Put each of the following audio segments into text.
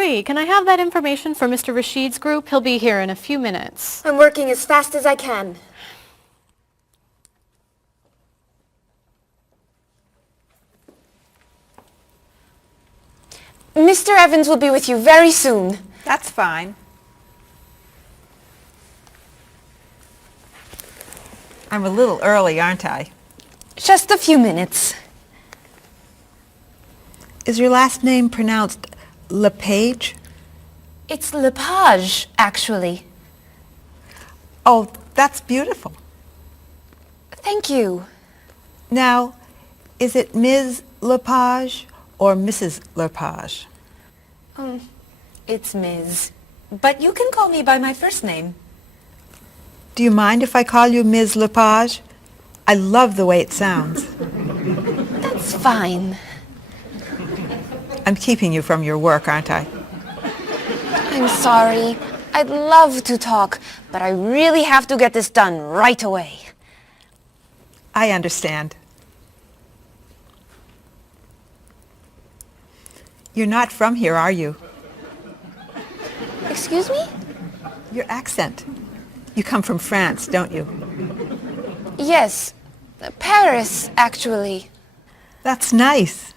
Marie, can I have that information for Mr. Rashid's group? He'll be here in a few minutes. I'm working as fast as I can. Mr. Evans will be with you very soon. That's fine. I'm a little early, aren't I? Just a few minutes. Is your last name pronounced LePage? It's Lepage, actually. Oh, that's beautiful. Thank you. Now, is it Ms. Lepage or Mrs. Lepage? It's Ms. But you can call me by my first name. Do you mind if I call you Ms. Lepage? I love the way it sounds. That's fine. I'm keeping you from your work, aren't I? I'm sorry. I'd love to talk, but I really have to get this done right away. I understand. You're not from here, are you? Excuse me? Your accent. You come from France, don't you? Yes. Paris, actually. That's nice.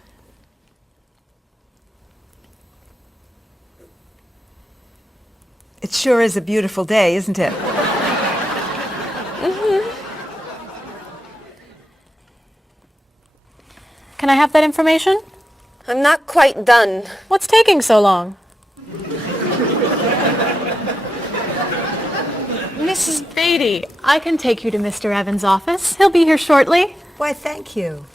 It sure is a beautiful day, isn't it? Can I have that information? I'm not quite done. What's taking so long? Mrs. Beatty, I can take you to Mr. Evans' office. He'll be here shortly. Why, thank you.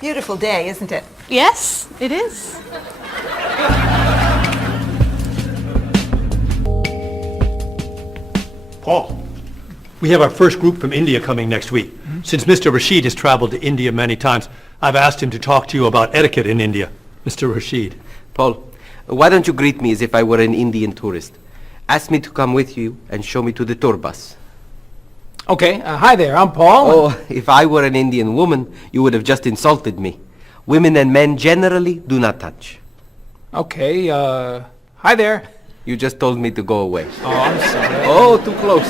Beautiful day, isn't it? Yes, it is. Paul, we have our first group from India coming next week. Since Mr. Rashid has traveled to India many times, I've asked him to talk to you about etiquette in India. Mr. Rashid. Paul, why don't you greet me as if I were an Indian tourist? Ask me to come with you and show me to the tour bus. Okay, hi there, I'm Paul. Oh, if I were an Indian woman, you would have just insulted me. Women and men generally do not touch. Okay, hi there. You just told me to go away. Oh, I'm sorry. Oh, too close.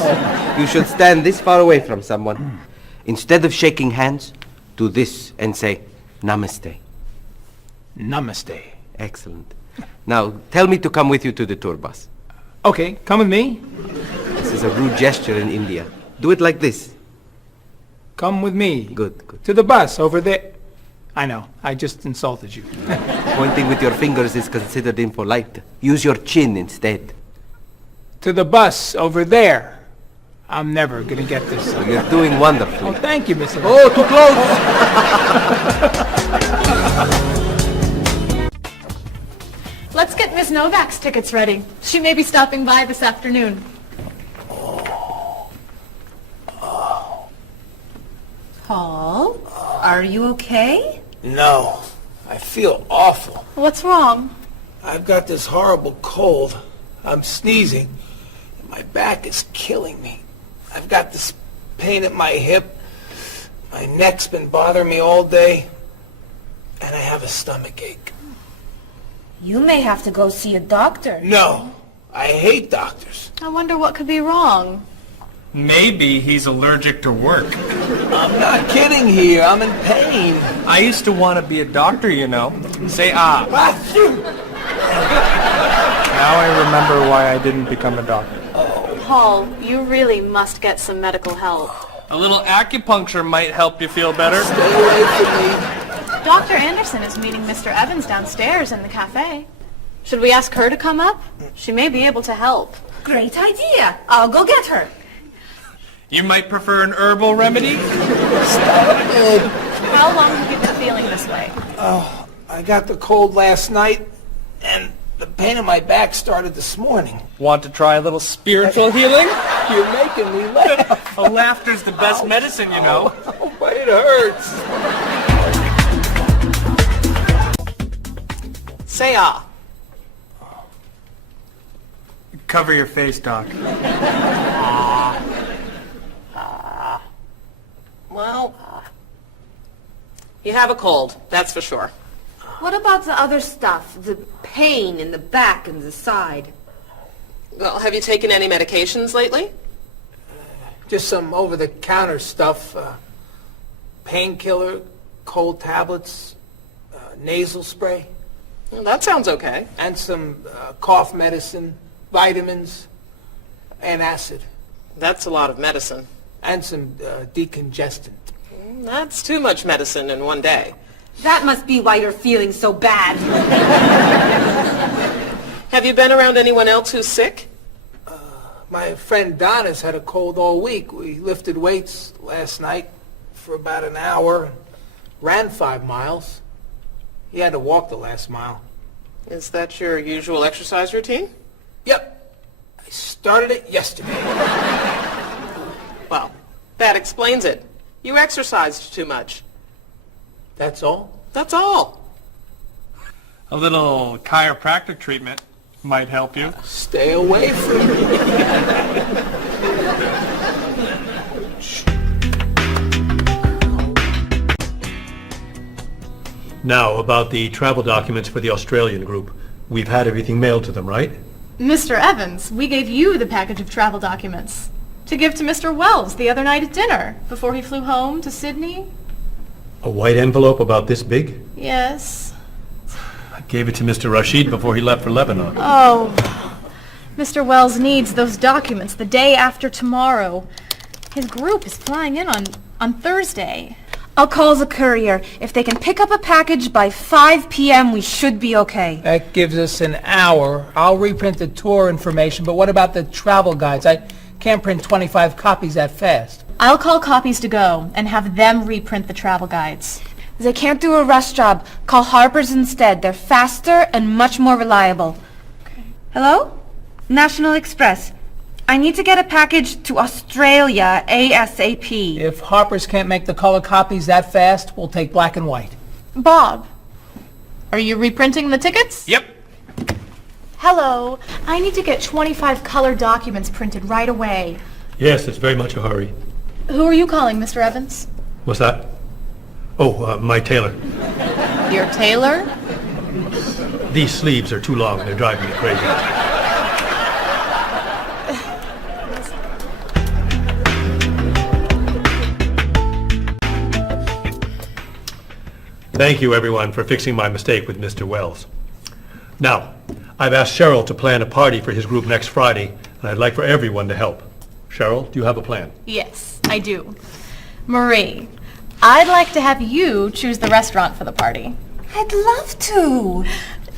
You should stand this far away from someone. Instead of shaking hands, do this and say, Namaste. Namaste. Excellent. Now, tell me to come with you to the tour bus. Okay, come with me. This is a rude gesture in India. Do it like this. Come with me. Good, good. To the bus over there. I know, I just insulted you. Pointing with your fingers is considered impolite. Use your chin instead. To the bus over there. I'm never gonna get this. You're doing wonderfully. Oh, thank you, Mr. Oh, too close! Let's get Miss Novak's tickets ready. She may be stopping by this afternoon. Paul, are you okay? No, I feel awful. What's wrong? I've got this horrible cold. I'm sneezing, and my back is killing me. I've got this pain at my hip. My neck's been bothering me all day, and I have a stomach ache. You may have to go see a doctor. No, I hate doctors. I wonder what could be wrong. Maybe he's allergic to work. I'm not kidding here. I'm in pain. I used to want to be a doctor, you know. Say ah. Now I remember why I didn't become a doctor. Paul, you really must get some medical help. A little acupuncture might help you feel better. Stay away from me. Dr. Anderson is meeting Mr. Evans downstairs in the cafe. Should we ask her to come up? She may be able to help. Great idea. I'll go get her. You might prefer an herbal remedy? Stop it. How long have you been feeling this way? Oh, I got the cold last night, and the pain in my back started this morning. Want to try a little spiritual healing? You're making me laugh. Oh, laughter's the best medicine, you know. Oh, but it hurts. Say ah. Cover your face, Doc. Well, you have a cold, that's for sure. What about the other stuff? The pain in the back and the side? Well, have you taken any medications lately? Just some over-the-counter stuff. Painkiller, cold tablets, nasal spray. Well, that sounds okay. And some cough medicine, vitamins, and acid. That's a lot of medicine. And some decongestant. That's too much medicine in one day. That must be why you're feeling so bad. Have you been around anyone else who's sick? My friend Donna's had a cold all week. We lifted weights last night for about an hour, ran 5 miles. He had to walk the last mile. Is that your usual exercise routine? Yep. I started it yesterday. Well, that explains it. You exercised too much. That's all? That's all. A little chiropractic treatment might help you. Stay away from me. Now, about the travel documents for the Australian group. We've had everything mailed to them, right? Mr. Evans, we gave you the package of travel documents to give to Mr. Wells the other night at dinner before he flew home to Sydney. A white envelope about this big? Yes. I gave it to Mr. Rashid before he left for Lebanon. Oh, Mr. Wells needs those documents the day after tomorrow. His group is flying in on Thursday. I'll call the courier. If they can pick up a package by 5 p.m., we should be okay. That gives us an hour. I'll reprint the tour information, but what about the travel guides? I can't print 25 copies that fast. I'll call Copies to Go and have them reprint the travel guides. They can't do a rush job. Call Harper's instead. They're faster and much more reliable. Okay. Hello? National Express. I need to get a package to Australia ASAP. If Harper's can't make the color copies that fast, we'll take black and white. Bob, are you reprinting the tickets? Yep. Hello. I need to get 25 color documents printed right away. Yes, it's very much a hurry. Who are you calling, Mr. Evans? What's that? Oh, my tailor. Your tailor? These sleeves are too long. They're driving me crazy. Thank you, everyone, for fixing my mistake with Mr. Wells. Now, I've asked Cheryl to plan a party for his group next Friday, and I'd like for everyone to help. Cheryl, do you have a plan? Yes, I do. Marie, I'd like to have you choose the restaurant for the party. I'd love to.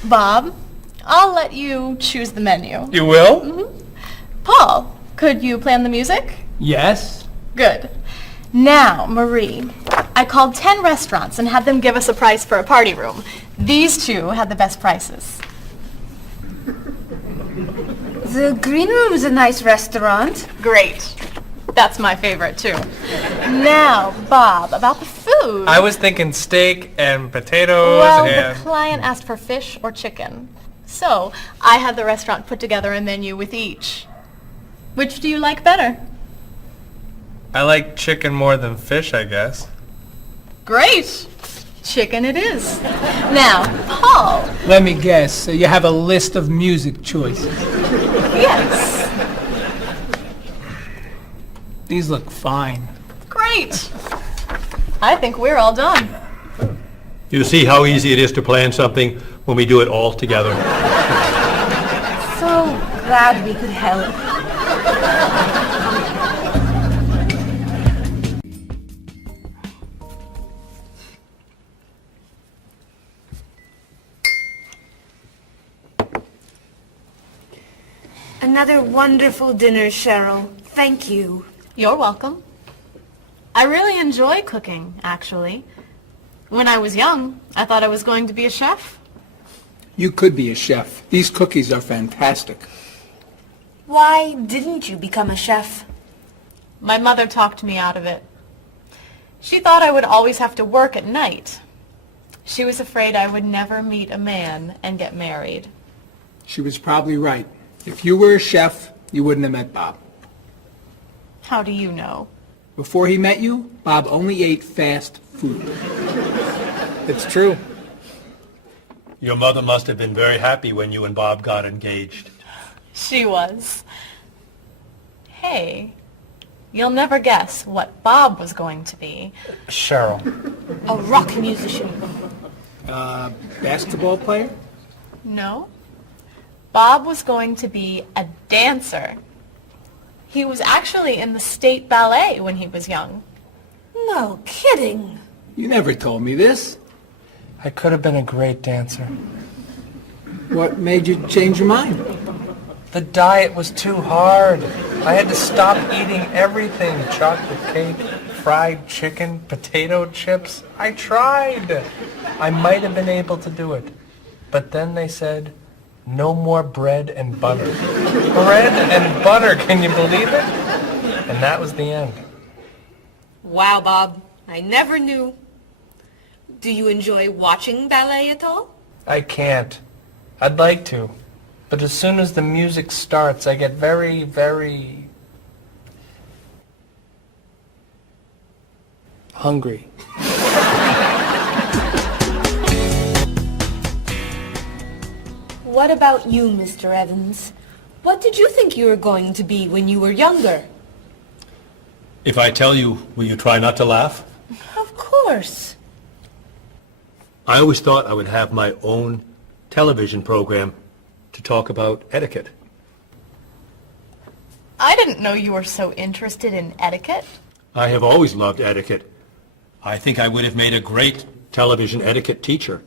Bob, I'll let you choose the menu. You will? Mm-hmm. Paul, could you plan the music? Yes? Good. Now, Marie, I called 10 restaurants and had them give us a price for a party room. These two had the best prices. The Green Room's a nice restaurant. Great. That's my favorite, too. Now, Bob, about the food. I was thinking steak and potatoes Well, and... the client asked for fish or chicken. So, I had the restaurant put together a menu with each. Which do you like better? I like chicken more than fish, I guess. Great. Chicken it is. Now, Paul. Let me guess. So you have a list of music choices. Yes. These look fine. Great. I think we're all done. You see how easy it is to plan something when we do it all together? So glad we could help. Another wonderful dinner, Cheryl. Thank you. You're welcome. I really enjoy cooking, actually. When I was young, I thought I was going to be a chef. You could be a chef. These cookies are fantastic. Why didn't you become a chef? My mother talked me out of it. She thought I would always have to work at night. She was afraid I would never meet a man and get married. She was probably right. If you were a chef, you wouldn't have met Bob. How do you know? Before he met you, Bob only ate fast food. It's true. Your mother must have been very happy when you and Bob got engaged. She was. Hey, you'll never guess what Bob was going to be. Cheryl. A rock musician. Basketball player? No. Bob was going to be a dancer. He was actually in the state ballet when he was young. No kidding. You never told me this. I could have been a great dancer. What made you change your mind? The diet was too hard. I had to stop eating everything. Chocolate cake, fried chicken, potato chips. I tried. I might have been able to do it. But then they said, no more bread and butter. Bread and butter, can you believe it? And that was the end. Wow, Bob. I never knew. Do you enjoy watching ballet at all? I can't. I'd like to. But as soon as the music starts, I get very, very hungry. What about you, Mr. Evans? What did you think you were going to be when you were younger? If I tell you, will you try not to laugh? Of course. I always thought I would have my own television program to talk about etiquette. I didn't know you were so interested in etiquette. I have always loved etiquette. I think I would have made a great television etiquette teacher.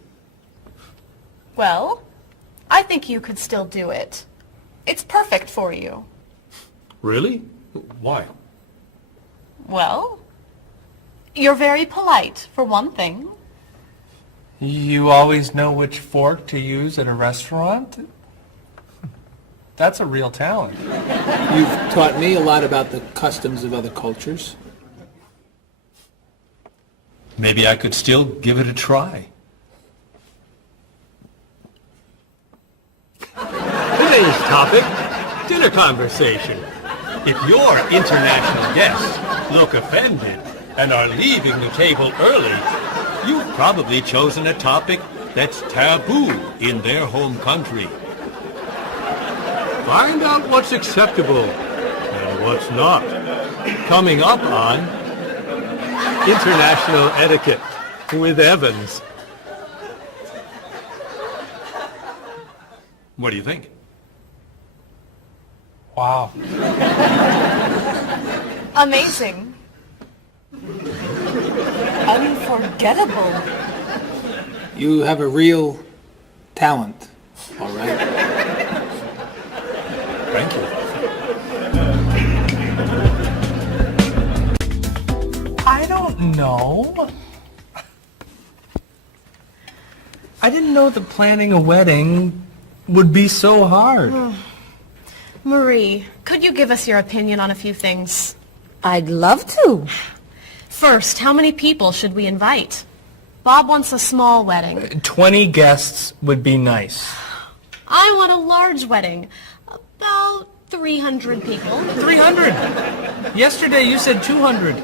Well, I think you could still do it. It's perfect for you. Really? Why? Well, you're very polite, for one thing. You always know which fork to use at a restaurant? That's a real talent. You've taught me a lot about the customs of other cultures. Maybe I could still give it a try. Today's topic, dinner conversation. If your international guests look offended and are leaving the table early, you've probably chosen a topic that's taboo in their home country. Find out what's acceptable and what's not. Coming up on International Etiquette with Evans. What do you think? Wow. Amazing. Unforgettable. You have a real talent, all right? Thank you. I don't know. I didn't know that planning a wedding would be so hard. Marie, could you give us your opinion on a few things? I'd love to. First, how many people should we invite? Bob wants a small wedding. 20 guests would be nice. I want a large wedding. About 300 people. 300? Yesterday you said 200.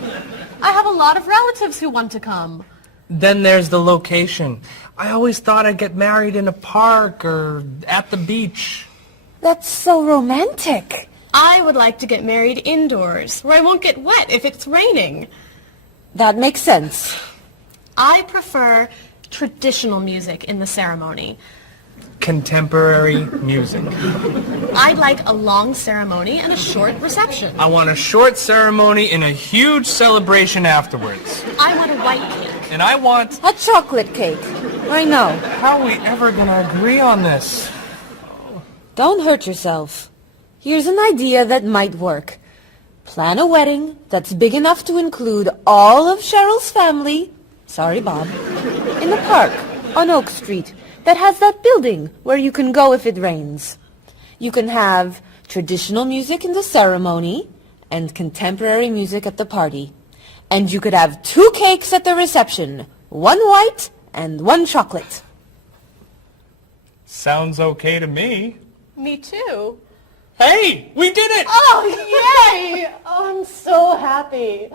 I have a lot of relatives who want to come. Then there's the location. I always thought I'd get married in a park or at the beach. That's so romantic. I would like to get married indoors, where I won't get wet if it's raining. That makes sense. I prefer traditional music in the ceremony. Contemporary music. I'd like a long ceremony and a short reception. I want a short ceremony and a huge celebration afterwards. I want a white cake. And I want... A chocolate cake. I know. How are we ever gonna agree on this? Don't hurt yourself. Here's an idea that might work. Plan a wedding that's big enough to include all of Cheryl's family, sorry Bob, in a park on Oak Street that has that building where you can go if it rains. You can have traditional music in the ceremony and contemporary music at the party. And you could have 2 cakes at the reception, 1 white and 1 chocolate. Sounds okay to me. Me too. Hey, we did it! Oh, yay! Oh, I'm so happy.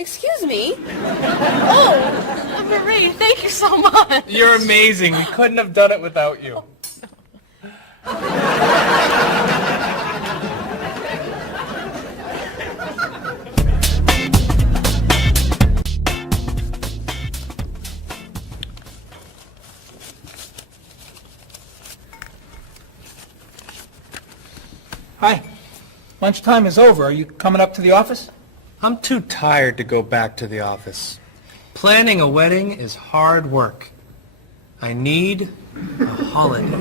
Excuse me? Oh, Marie, thank you so much. You're amazing. We couldn't have done it without you. Hi. Lunchtime is over. Are you coming up to the office? I'm too tired to go back to the office. Planning a wedding is hard work. I need a holiday.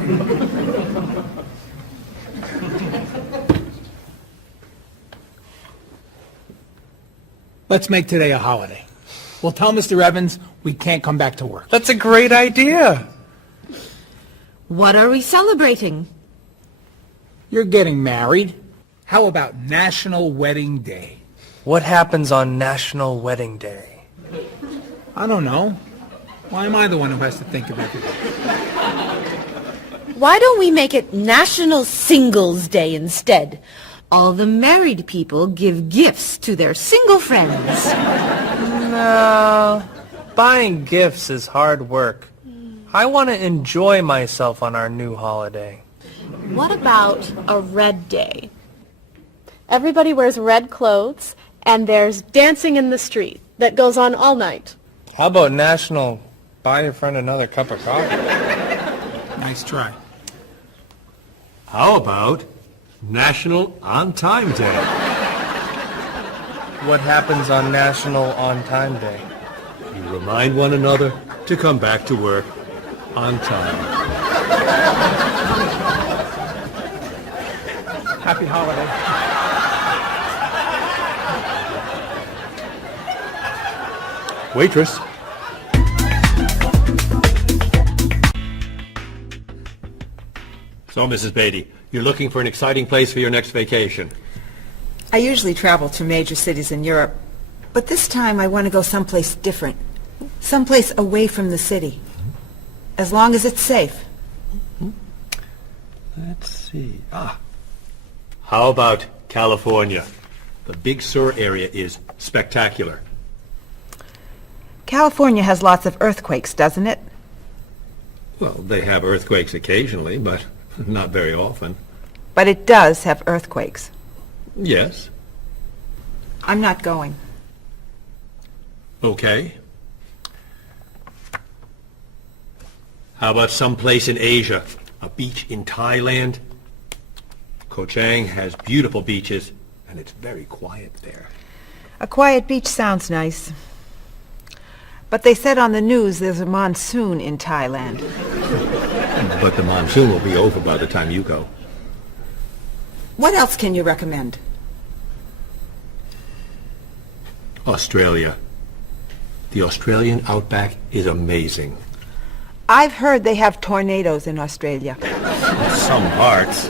Let's make today a holiday. We'll tell Mr. Evans we can't come back to work. That's a great idea. What are we celebrating? You're getting married. How about National Wedding Day? What happens on National Wedding Day? I don't know. Why am I the one who has to think of everything? Why don't we make it National Singles Day instead? All the married people give gifts to their single friends. No, buying gifts is hard work. I want to enjoy myself on our new holiday. What about a red day? Everybody wears red clothes, and there's dancing in the street that goes on all night. How about National Buy Your Friend Another Cup of Coffee? Nice try. How about National On Time Day? What happens on National On Time Day? You remind one another to come back to work on time. Happy holiday. Waitress. So, Mrs. Beatty, you're looking for an exciting place for your next vacation. I usually travel to major cities in Europe, but this time I want to go someplace different. Someplace away from the city. As long as it's safe. Let's see. How about California? The Big Sur area is spectacular. California has lots of earthquakes, doesn't it? Well, they have earthquakes occasionally, but not very often. But it does have earthquakes. Yes. I'm not going. Okay. How about someplace in Asia? A beach in Thailand? Koh Chang has beautiful beaches, and it's very quiet there. A quiet beach sounds nice. But they said on the news there's a monsoon in Thailand. But the monsoon will be over by the time you go. What else can you recommend? Australia. The Australian outback is amazing. I've heard they have tornadoes in Australia. Some parts.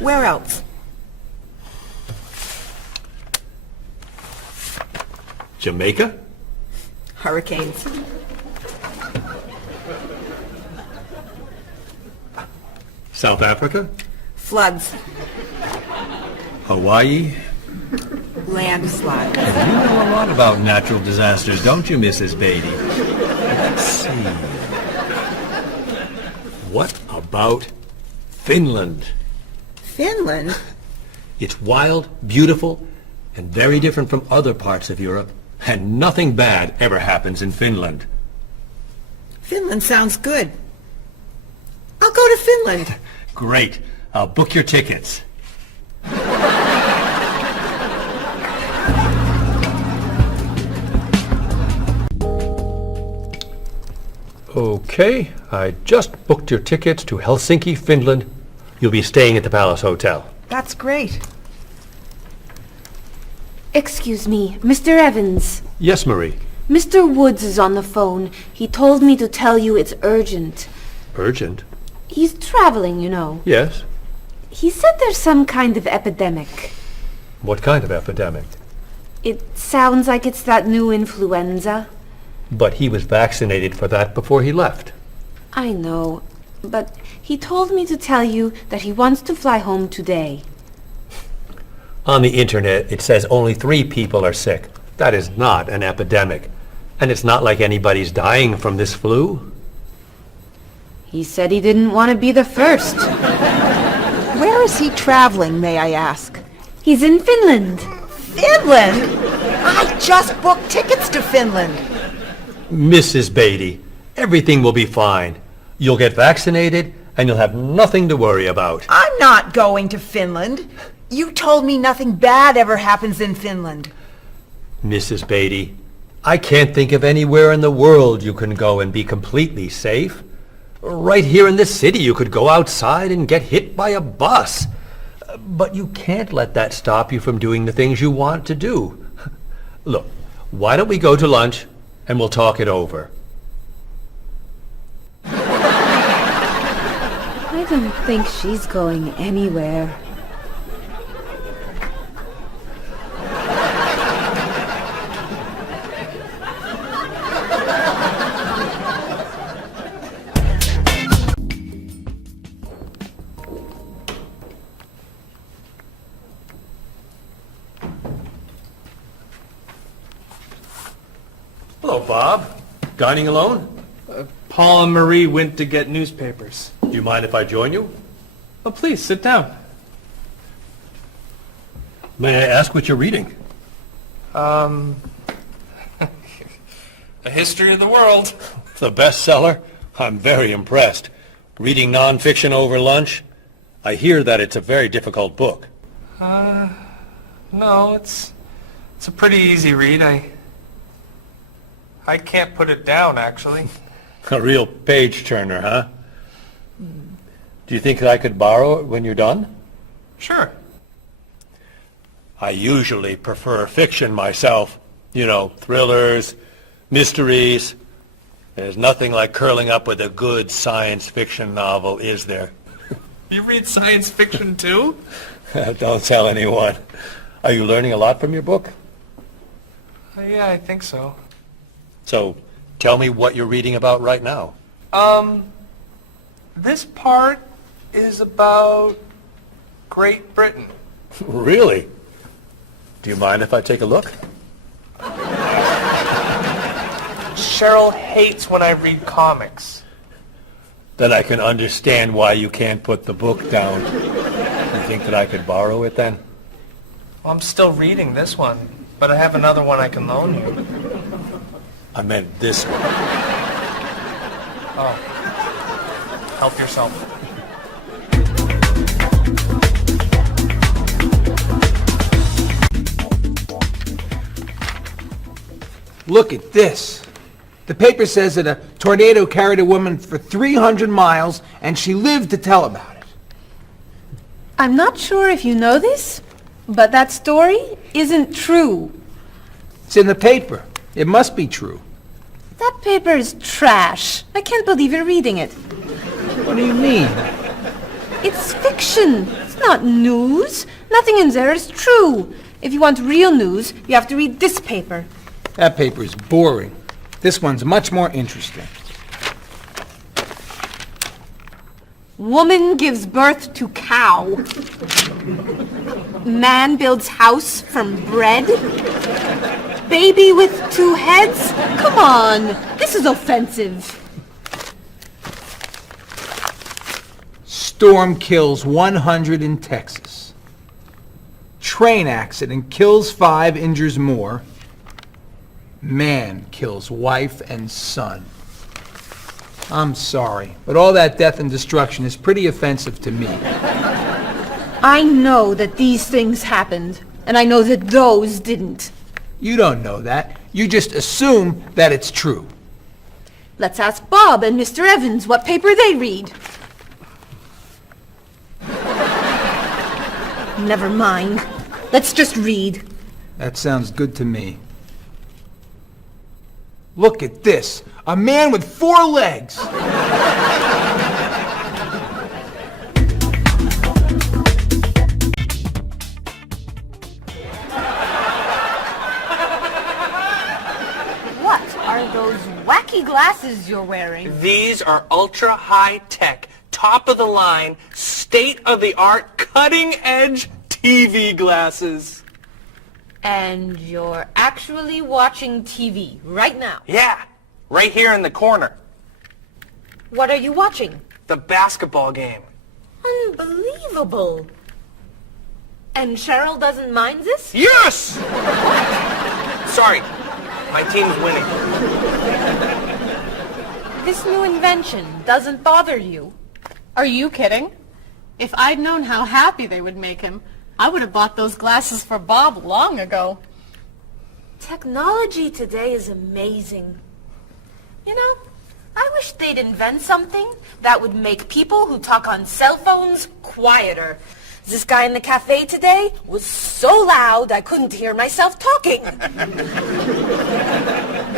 Where else? Jamaica? Hurricanes. South Africa? Floods. Hawaii? Landslides. You know a lot about natural disasters, don't you, Mrs. Beatty? Let's see. What about Finland? Finland? It's wild, beautiful, and very different from other parts of Europe. And nothing bad ever happens in Finland. Finland sounds good. I'll go to Finland. Great. I'll book your tickets. Okay, I just booked your tickets to Helsinki, Finland. You'll be staying at the Palace Hotel. That's great. Excuse me, Mr. Evans. Yes, Marie. Mr. Woods is on the phone. He told me to tell you it's urgent. Urgent? He's traveling, you know. Yes. He said there's some kind of epidemic. What kind of epidemic? It sounds like it's that new influenza. But he was vaccinated for that before he left. I know, but he told me to tell you that he wants to fly home today. On the internet, it says only 3 people are sick. That is not an epidemic. And it's not like anybody's dying from this flu. He said he didn't want to be the first. Where is he traveling, may I ask? He's in Finland. Finland? I just booked tickets to Finland. Mrs. Beatty, everything will be fine. You'll get vaccinated, and you'll have nothing to worry about. I'm not going to Finland. You told me nothing bad ever happens in Finland. Mrs. Beatty, I can't think of anywhere in the world you can go and be completely safe. Right here in this city, you could go outside and get hit by a bus. But you can't let that stop you from doing the things you want to do. Look, why don't we go to lunch and we'll talk it over? I don't think she's going anywhere. Hello, Bob. Dining alone? Paul and Marie went to get newspapers. Do you mind if I join you? Oh, please, sit down. May I ask what you're reading? A history of the world. The bestseller? I'm very impressed. Reading nonfiction over lunch? I hear that it's a very difficult book. No, it's a pretty easy read. I can't put it down, actually. A real page-turner, huh? Do you think I could borrow it when you're done? Sure. I usually prefer fiction myself. You know, thrillers, mysteries. There's nothing like curling up with a good science fiction novel, is there? You read science fiction, too? Don't tell anyone. Are you learning a lot from your book? Yeah, I think so. So, tell me what you're reading about right now. This part is about Great Britain. Really? Do you mind if I take a look? Cheryl hates when I read comics. Then I can understand why you can't put the book down. You think that I could borrow it then? Well, I'm still reading this one, but I have another one I can loan you. I meant this one. Oh. Help yourself. Look at this. The paper says that a tornado carried a woman for 300 miles, and she lived to tell about it. I'm not sure if you know this, but that story isn't true. It's in the paper. It must be true. That paper is trash. I can't believe you're reading it. What do you mean? It's fiction. It's not news. Nothing in there is true. If you want real news, you have to read this paper. That paper is boring. This one's much more interesting. Woman gives birth to cow. Man builds house from bread. Baby with 2 heads? Come on, this is offensive. Storm kills 100 in Texas. Train accident kills 5, injures more. Man kills wife and son. I'm sorry, but all that death and destruction is pretty offensive to me. I know that these things happened, and I know that those didn't. You don't know that. You just assume that it's true. Let's ask Bob and Mr. Evans what paper they read. Never mind. Let's just read. That sounds good to me. Look at this. A man with 4 legs. What are those wacky glasses you're wearing? These are ultra high-tech, top-of-the-line, state-of-the-art, cutting-edge TV glasses. And you're actually watching TV right now. Yeah, right here in the corner. What are you watching? The basketball game. Unbelievable. And Cheryl doesn't mind this? Yes! Sorry, my team's winning. This new invention doesn't bother you. Are you kidding? If I'd known how happy they would make him, I would have bought those glasses for Bob long ago. Technology today is amazing. You know, I wish they'd invent something that would make people who talk on cell phones quieter. This guy in the cafe today was so loud I couldn't hear myself talking. It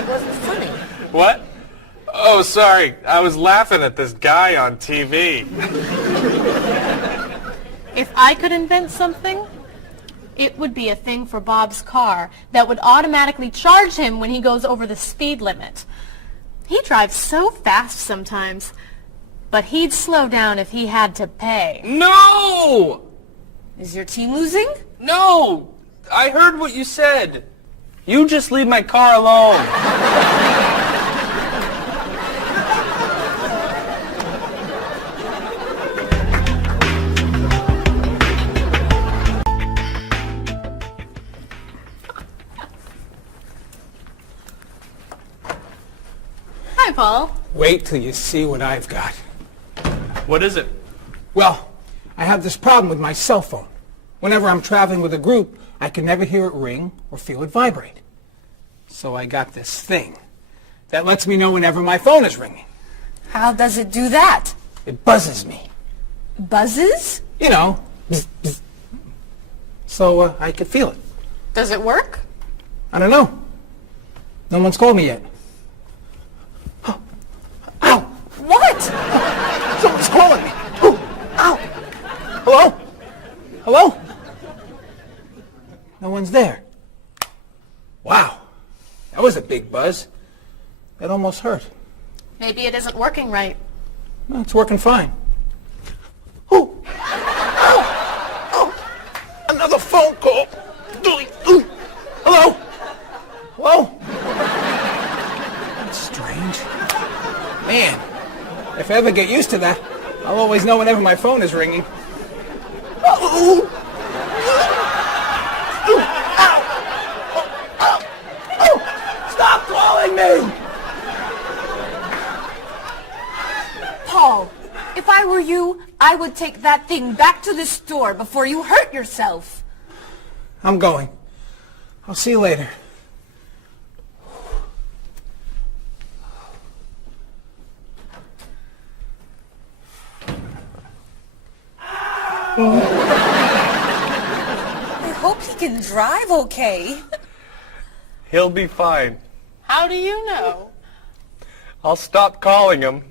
wasn't funny. What? Oh, sorry. I was laughing at this guy on TV. If I could invent something, it would be a thing for Bob's car that would automatically charge him when he goes over the speed limit. He drives so fast sometimes, but he'd slow down if he had to pay. No! Is your team losing? No! I heard what you said. You just leave my car alone. Hi, Paul. Wait till you see what I've got. What is it? Well, I have this problem with my cell phone. Whenever I'm traveling with a group, I can never hear it ring or feel it vibrate. So I got this thing that lets me know whenever my phone is ringing. How does it do that? It buzzes me. Buzzes? You know, bzz, bzz. So I can feel it. Does it work? I don't know. No one's called me yet. Ow! What? Someone's calling me. Ooh, ow! Hello? Hello? No one's there. Wow. That was a big buzz. That almost hurt. Maybe it isn't working right. No, it's working fine. Ooh! Ow! Oh! Another phone call. Ooh. Hello? Hello? That's strange. Man, if I ever get used to that, I'll always know whenever my phone is ringing. Oh! Stop calling me! Paul, if I were you, I would take that thing back to the store before you hurt yourself. I'm going. I'll see you later. I hope he can drive okay. He'll be fine. How do you know? I'll stop calling him.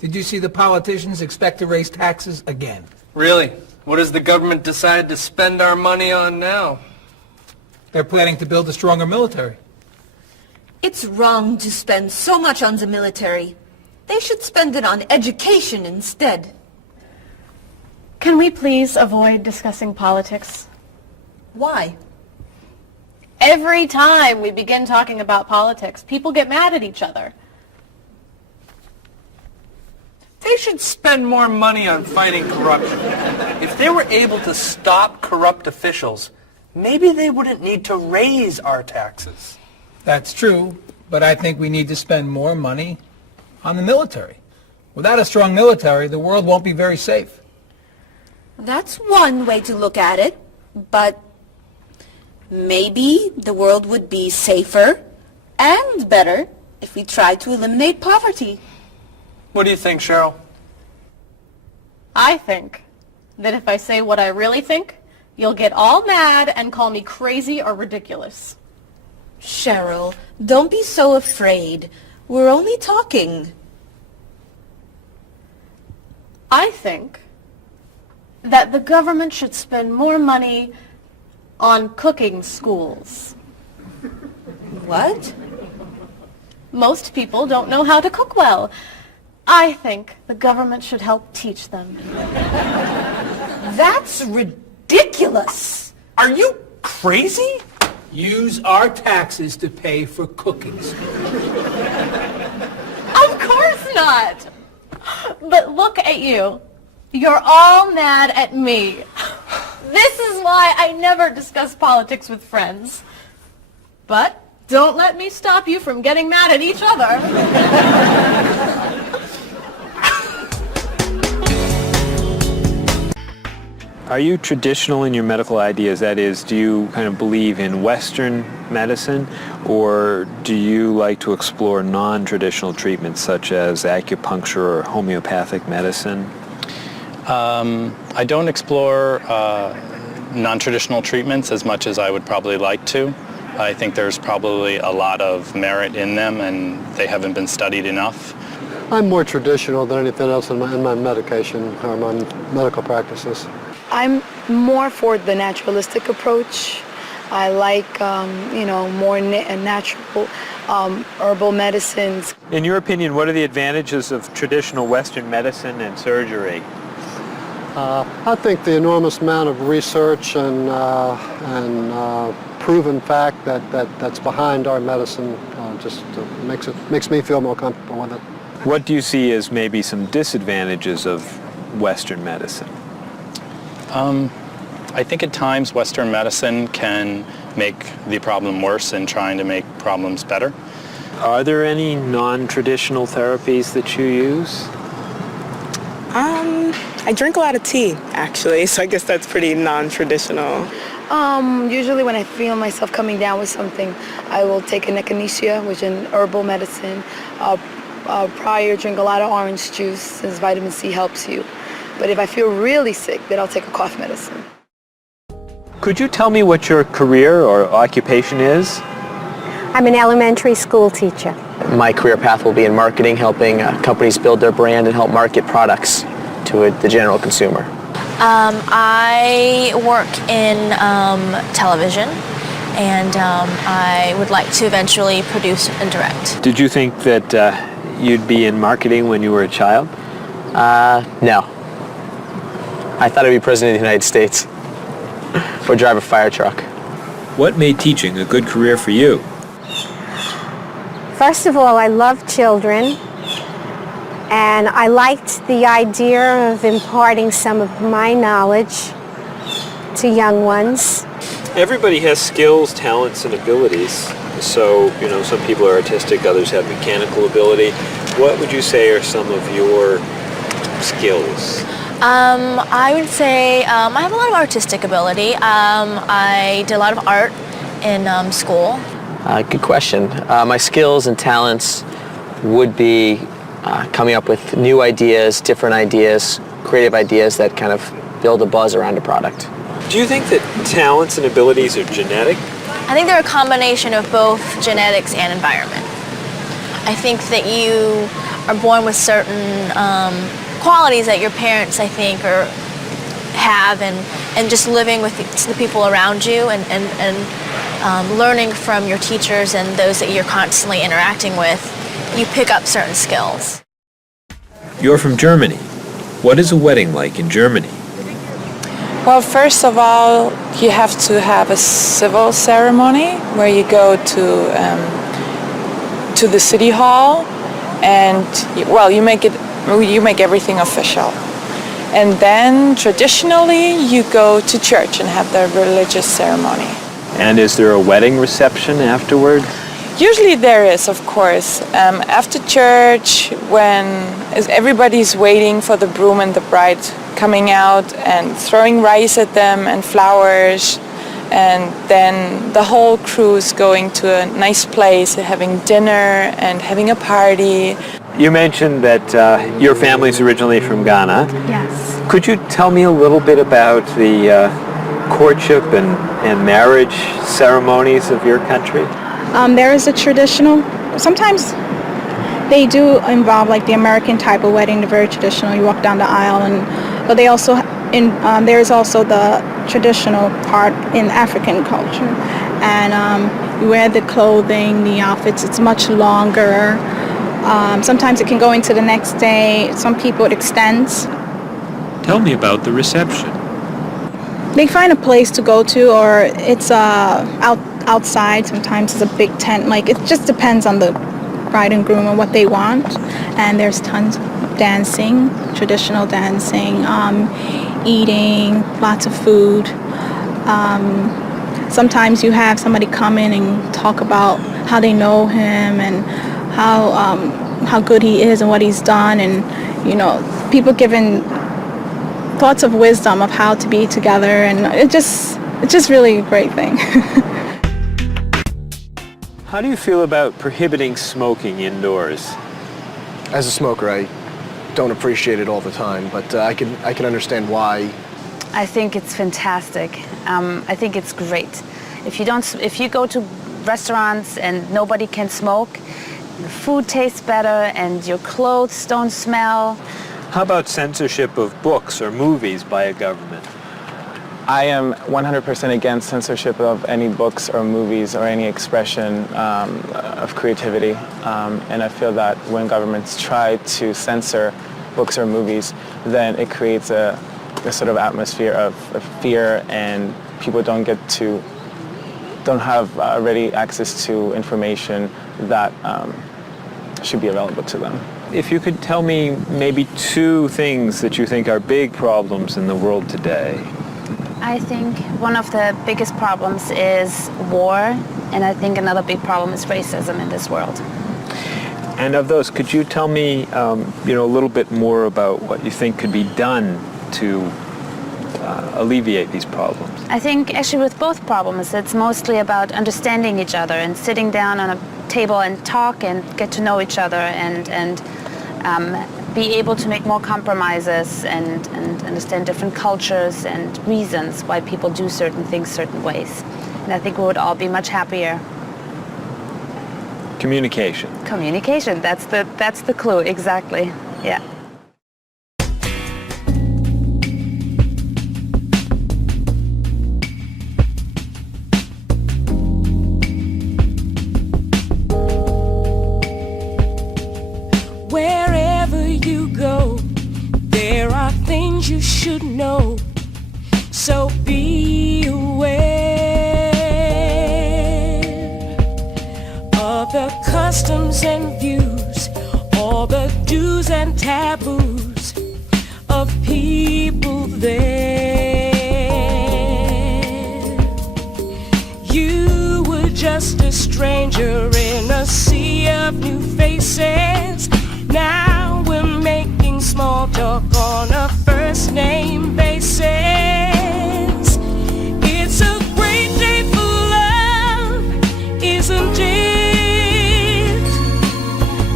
Did you see the politicians expect to raise taxes again? Really? What has the government decided to spend our money on now? They're planning to build a stronger military. It's wrong to spend so much on the military. They should spend it on education instead. Can we please avoid discussing politics? Why? Every time we begin talking about politics, people get mad at each other. They should spend more money on fighting corruption. If they were able to stop corrupt officials, maybe they wouldn't need to raise our taxes. That's true, but I think we need to spend more money on the military. Without a strong military, the world won't be very safe. That's one way to look at it, but maybe the world would be safer and better if we tried to eliminate poverty. What do you think, Cheryl? I think that if I say what I really think, you'll get all mad and call me crazy or ridiculous. Cheryl, don't be so afraid. We're only talking. I think that the government should spend more money on cooking schools. What? Most people don't know how to cook well. I think the government should help teach them. That's ridiculous. Are you crazy? Use our taxes to pay for cooking school. Of course not. But look at you. You're all mad at me. This is why I never discuss politics with friends. But don't let me stop you from getting mad at each other. Are you traditional in your medical ideas? That is, do you kind of believe in Western medicine, or do you like to explore non-traditional treatments such as acupuncture or homeopathic medicine? I don't explore non-traditional treatments as much as I would probably like to. I think there's probably a lot of merit in them, and they haven't been studied enough. I'm more traditional than anything else in my medication or my medical practices. I'm more for the naturalistic approach. I like, more natural herbal medicines. In your opinion, what are the advantages of traditional Western medicine and surgery? I think the enormous amount of research and proven fact that's behind our medicine just makes me feel more comfortable with it. What do you see as maybe some disadvantages of Western medicine? I think at times Western medicine can make the problem worse in trying to make problems better. Are there any non-traditional therapies that you use? I drink a lot of tea, actually, so I guess that's pretty non-traditional. Usually when I feel myself coming down with something, I will take an echinacea, which is an herbal medicine. Prior, drink a lot of orange juice, since vitamin C helps you. But if I feel really sick, then I'll take a cough medicine. Could you tell me what your career or occupation is? I'm an elementary school teacher. My career path will be in marketing, helping companies build their brand and help market products to the general consumer. I work in television, and I would like to eventually produce and direct. Did you think that you'd be in marketing when you were a child? No. I thought I'd be president of the United States or drive a fire truck. What made teaching a good career for you? First of all, I love children, and I liked the idea of imparting some of my knowledge to young ones. Everybody has skills, talents, and abilities. So, some people are artistic, others have mechanical ability. What would you say are some of your skills? I would say I have a lot of artistic ability. I did a lot of art in school. Good question. My skills and talents would be coming up with new ideas, different ideas, creative ideas that kind of build a buzz around a product. Do you think that talents and abilities are genetic? I think they're a combination of both genetics and environment. I think that you are born with certain qualities that your parents, I think, have, and just living with the people around you and learning from your teachers and those that you're constantly interacting with, you pick up certain skills. You're from Germany. What is a wedding like in Germany? Well, first of all, you have to have a civil ceremony where you go to the city hall, and you make everything official. And then traditionally you go to church and have the religious ceremony. And is there a wedding reception afterward? Usually there is, of course. After church, when everybody's waiting for the groom and the bride coming out and throwing rice at them and flowers, and then the whole crew is going to a nice place, having dinner and having a party. You mentioned that your family's originally from Ghana. Yes. Could you tell me a little bit about the courtship and marriage ceremonies of your country? There is a traditional, sometimes they do involve like the American type of wedding, the very traditional, you walk down the aisle, but they also, there is also the traditional part in African culture. And You wear the clothing, the outfits, it's much longer. Sometimes it can go into the next day. Some people it extends. Tell me about the reception. They find a place to go to, or it's outside. Sometimes it's a big tent. Like, it just depends on the bride and groom and what they want. And there's tons of dancing, traditional dancing, eating, lots of food. Sometimes you have somebody come in and talk about how they know him and how good he is and what he's done, and people giving thoughts of wisdom of how to be together, and it's just really a great thing. How do you feel about prohibiting smoking indoors? As a smoker, I don't appreciate it all the time, but I can understand why. I think it's fantastic. I think it's great. If you go to restaurants and nobody can smoke, the food tastes better and your clothes don't smell. How about censorship of books or movies by a government? I am 100% against censorship of any books or movies or any expression of creativity. And I feel that when governments try to censor books or movies, then it creates a sort of atmosphere of fear, and people don't have ready access to information that should be available to them. If you could tell me maybe 2 things that you think are big problems in the world today. I think one of the biggest problems is war, and I think another big problem is racism in this world. And of those, could you tell me a little bit more about what you think could be done to alleviate these problems? I think actually with both problems, it's mostly about understanding each other and sitting down on a table and talk and get to know each other and be able to make more compromises and understand different cultures and reasons why people do certain things certain ways. And I think we would all be much happier. Communication. Communication, that's the clue, exactly. Yeah. Wherever you go, there are things you should know. So be aware of the customs and views, all the do's and taboos of people there. You were just a stranger in a sea of new faces. Now we're making small talk on a first name basis. It's a great day for love, isn't it?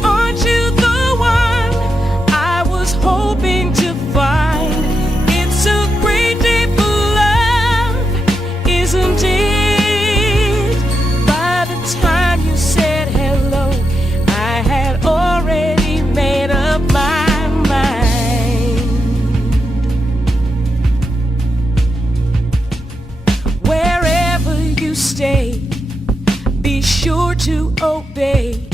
Aren't you the one I was hoping to find? It's a great day for love, isn't it? By the time you said hello, I had already made up my mind. Wherever you stay, be sure to obey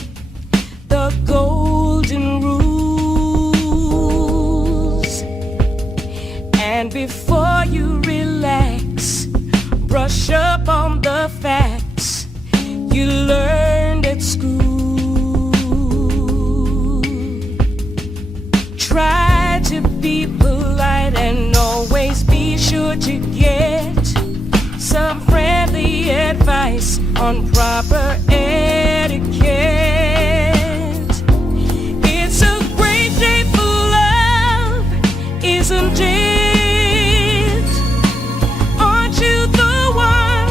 the golden rules. And before you relax, brush up on the facts you learned at school. Try to be polite and always be sure to get some friendly advice on proper etiquette. It's a great day for love, isn't it? Aren't you the one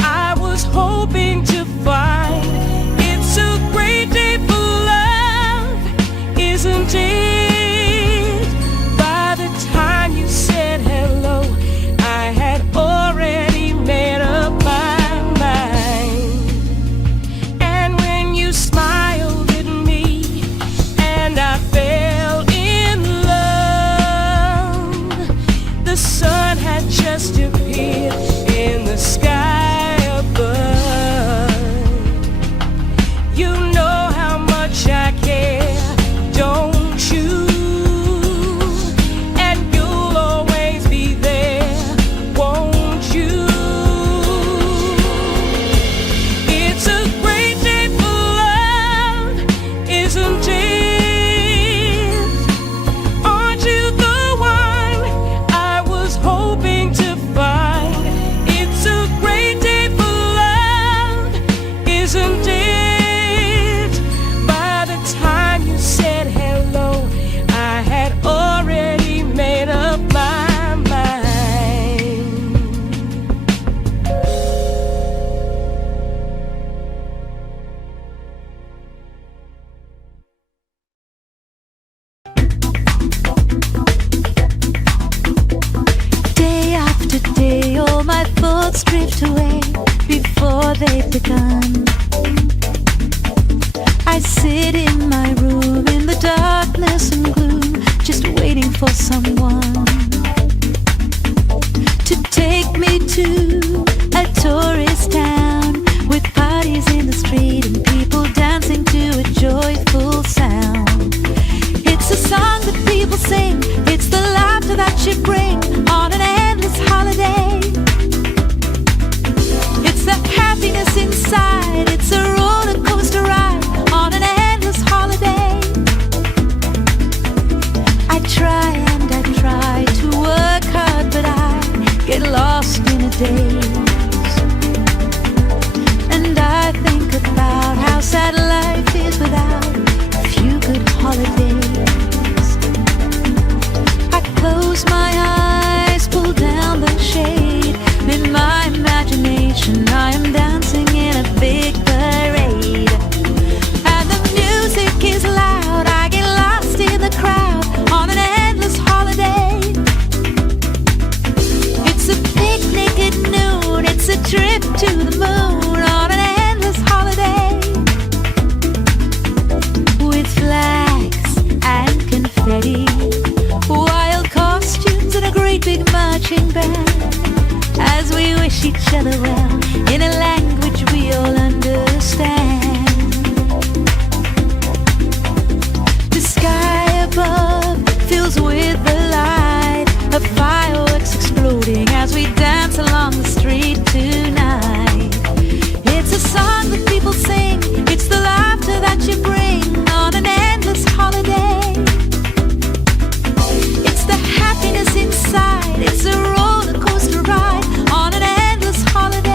I was hoping to find? It's a great day for love, isn't it? By the time you said hello, I had already made up my mind. And when you smiled at me and I fell in love, the sun had just appeared in the sky above. they've begun. I sit in my room in the darkness and gloom, just waiting for someone to take me to a tourist town with parties in the street and people dancing to a joyful sound. It's a song that people sing, it's the laughter that you bring on an endless holiday. It's the happiness inside, it's a roller coaster ride on an endless holiday. I try and I try to work hard, but I get lost in a daze. And I think about how sad life is without a few good holidays. I close my eyes, pull down the shade. In my imagination I am dancing in a big parade. And the music is loud, I get lost in the crowd on an endless holiday. It's a picnic at noon, it's a trip to the moon on an endless holiday. With flags and confetti, wild costumes and a great big marching band, as we wish each other well in a language we all understand. The sky above fills with the light of fireworks exploding as we dance along the street tonight. It's a song that people sing, it's the laughter that you bring on an endless holiday. It's the happiness inside, it's a roller coaster ride on an endless holiday.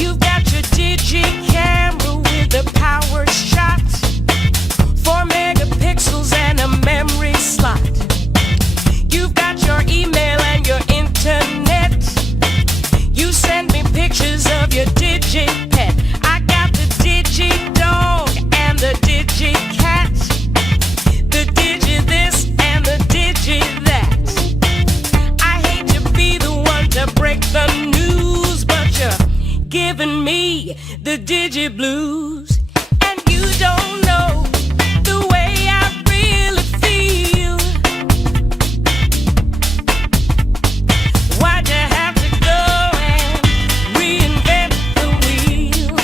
You've got your digi camera with a power shot, 4 megapixels and a memory slot. You've got your email and your internet. You send me pictures of your digi pet. I got the digi dog and the digi cat, the digi this and the digi that. I hate to be the one to break the news, but you're giving me the digi blues. And you don't know the way I really feel. Why'd you have to go and reinvent the wheel?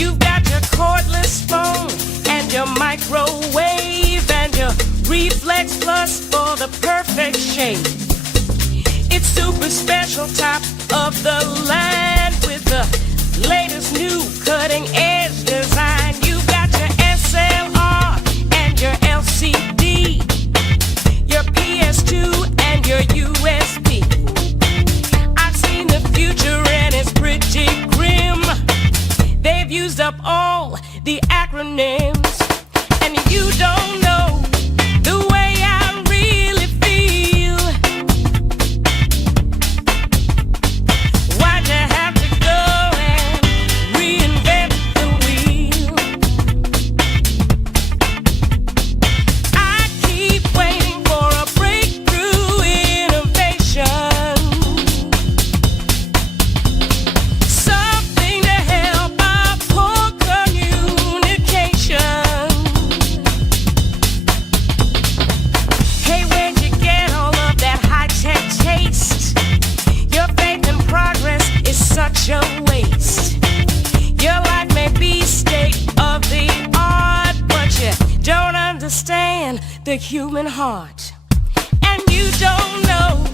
You've got your cordless phone and your microwave and your reflex plus for the perfect shape. It's super special, top of the line with the latest new cutting edge design. You've got your SLR and your LCD, your PS2 and your USB. I've seen the future and it's pretty grim. They've used up all the acronyms, and you don't know the way I really feel. Why'd you have to go and reinvent the wheel? I keep waiting for a breakthrough innovation, something to help our poor communication. Hey, where'd you get all of that high-tech taste? Your faith in progress is such a waste. Your life may be state of the art, but you don't understand the human heart. And you don't know